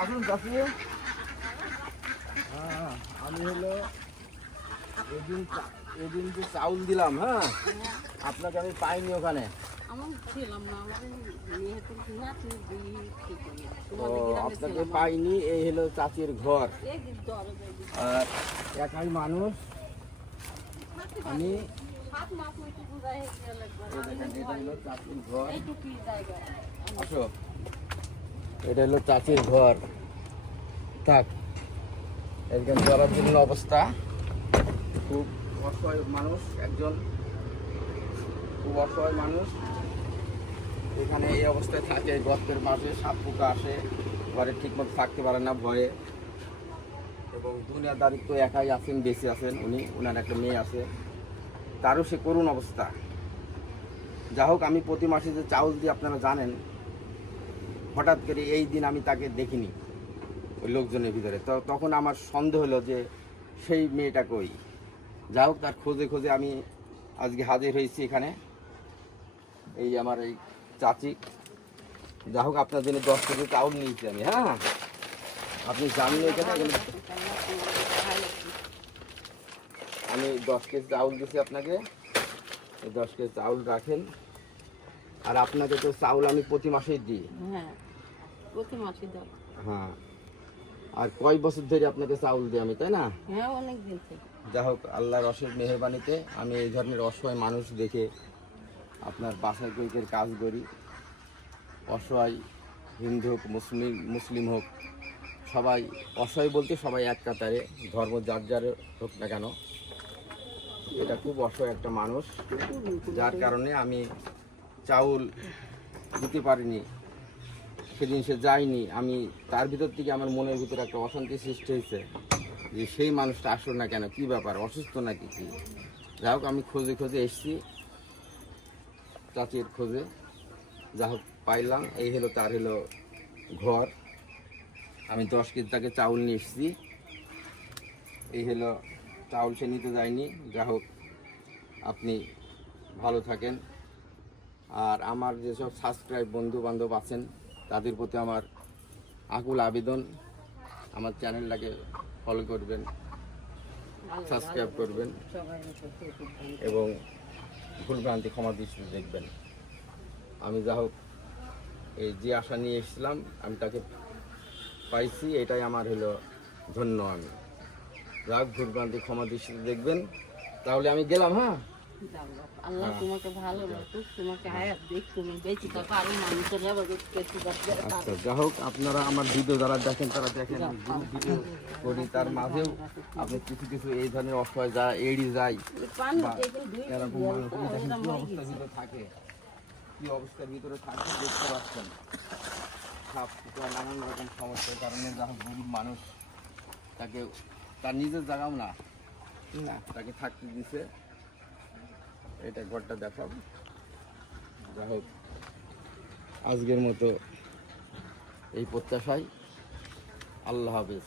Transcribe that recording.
আসুন চাষি। হ্যাঁ, আমি হলো এদিন যে চাউল দিলাম, হ্যাঁ আপনাকে আমি পাইনি ওখানে। তো আপনাকে পাইনি, এই হলো চাচির ঘর। আর একাই মানুষ আমি। এটা হলো চাচির ঘর। আসো, এটা হলো চাচির ঘর। থাক, একদম জরাজীর্ণ অবস্থা, খুব অসহায় মানুষ, একজন খুব অসহায় মানুষ। এখানে এই অবস্থায় থাকে, গর্তের মাঝে সাপ পোকা আসে, ঘরে ঠিকমতো থাকতে পারে না ভয়ে। এবং দুনিয়াদারিত্ব একাই আছেন, বেঁচে আছেন উনি, ওনার একটা মেয়ে আছে, তারও সে করুণ অবস্থা। যা হোক, আমি প্রতি মাসে যে চাউল দিই আপনারা জানেন, হঠাৎ করে এই দিন আমি তাকে দেখিনি ওই লোকজনের ভিতরে। তো তখন আমার সন্দেহ হলো যে সেই মেয়েটা কই। যা হোক, তার খোঁজে খোঁজে আমি আজকে হাজির হয়েছি এখানে। এই আমার এই চাচি। যা হোক, আপনার জন্য 10 কেজি চাউল নিয়েছি আমি। হ্যাঁ, আপনি জানেন এখানে আমি 10 কেজি চাউল দিচ্ছি আপনাকে। এই 10 কেজি চাউল রাখেন। আর আপনাকে তো চাউল আমি প্রতি মাসেই দিই। হ্যাঁ, প্রতি মাসে দাও। হ্যাঁ, আর কয় বছর ধরে আপনাকে চাউল দিই আমি, তাই না? হ্যাঁ, অনেক দিন থেকে। যা হোক, আল্লাহর অশেষ মেহেরবানিতে আমি এই ধরনের অসহায় মানুষ দেখে আপনার বাসায় কৈকের কাজ করি। অসহায় হিন্দু হোক, মুসলিম হোক, সবাই অসহায় বলতে সবাই এক কাতারে, ধর্ম যার যার হোক না কেন। এটা খুব অসহায় একটা মানুষ, যার কারণে আমি চাউল দিতে পারিনি, সেদিন সে যায়নি। আমি তার ভিতর থেকে আমার মনের ভিতরে একটা অশান্তি সৃষ্টি হয়েছে যে সেই মানুষটা আসলো না কেন, কী ব্যাপার, অসুস্থ নাকি কি। যাই হোক, আমি খোঁজে খোঁজে এসেছি, চাচির খোঁজে। যা হোক, পাইলাম। এই হলো তার হলো ঘর। আমি 10 কেজি তাকে চাউল নিয়ে এসেছি। এই হলো চাউল, সে নিতে যায়নি। যা হোক, আপনি ভালো থাকেন। আর আমার যেসব সাবস্ক্রাইব বন্ধু বান্ধব আছেন, তাদের প্রতি আমার আকুল আবেদন, আমার চ্যানেলটাকে ফলো করবেন, সাবস্ক্রাইব করবেন এবং ভুলভ্রান্তি ক্ষমা দৃষ্টিতে দেখবেন। আমি যা হোক, এই যে আশা নিয়ে এসেছিলাম আমি তাকে পাইছি, এটাই আমার হলো ধন্য। আমি যা হোক, ভুলভ্রান্তি ক্ষমা দৃষ্টিতে দেখবেন। তাহলে আমি গেলাম। হ্যাঁ, আল্লাহ তোমাকে ভালো রাখুক, তোমাকে হায়াত দিক, তুমি বেঁচে থাকো, আরো মানুষের আচ্ছা। যা হোক, আপনারা আমার ভিডিও যারা দেখেন তারা দেখেন, আমি ভিডিও করি, তার মাঝেও আপনি কিছু কিছু এই ধরনের অসহায় যা এড়িয়ে যায় বা এরকম মানুষ দেখেন কী অবস্থার ভিতরে থাকে, কী অবস্থার ভিতরে থাকে দেখতে পাচ্ছেন। সাপ পোকা নানান রকম সমস্যার কারণে যা হোক গরিব মানুষ, তাকে তার নিজের জায়গাও না, তাকে থাকতে দিছে। এটা ঘরটা দেখাবো। যা হোক, আজকের মতো এই প্রত্যাশায়, আল্লাহ হাফেজ।